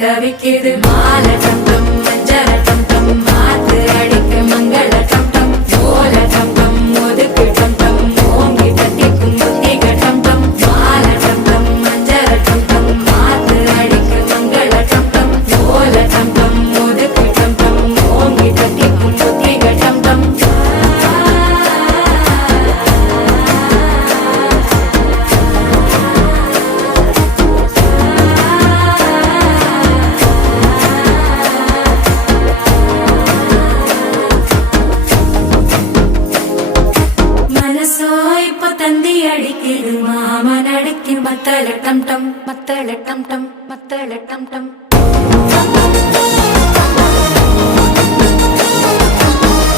தவிக்குது மால டம் டம் மஞ்சர டம் டம் மாத்து அடிக்க மங்கள டம் டம் ஓல டம் டம் ஒதுக்கு டம் டம் ஓங்கி தட்டிக்கும் புத்திக டம் டம் மால டம் டம் மஞ்சர டம் டம் மாத்து அடிக்க மங்கள டம் டம் ஓல டம் டம் ஒதுக்கு டம் டம் ஓங்கி தட்டிக்கும் புத்திக டம் டம் தந்தி அடிக்குது மாமன் அடிக்கு மத்தள டம் டம் மத்தள டம் டம் மத்தள டம் டம்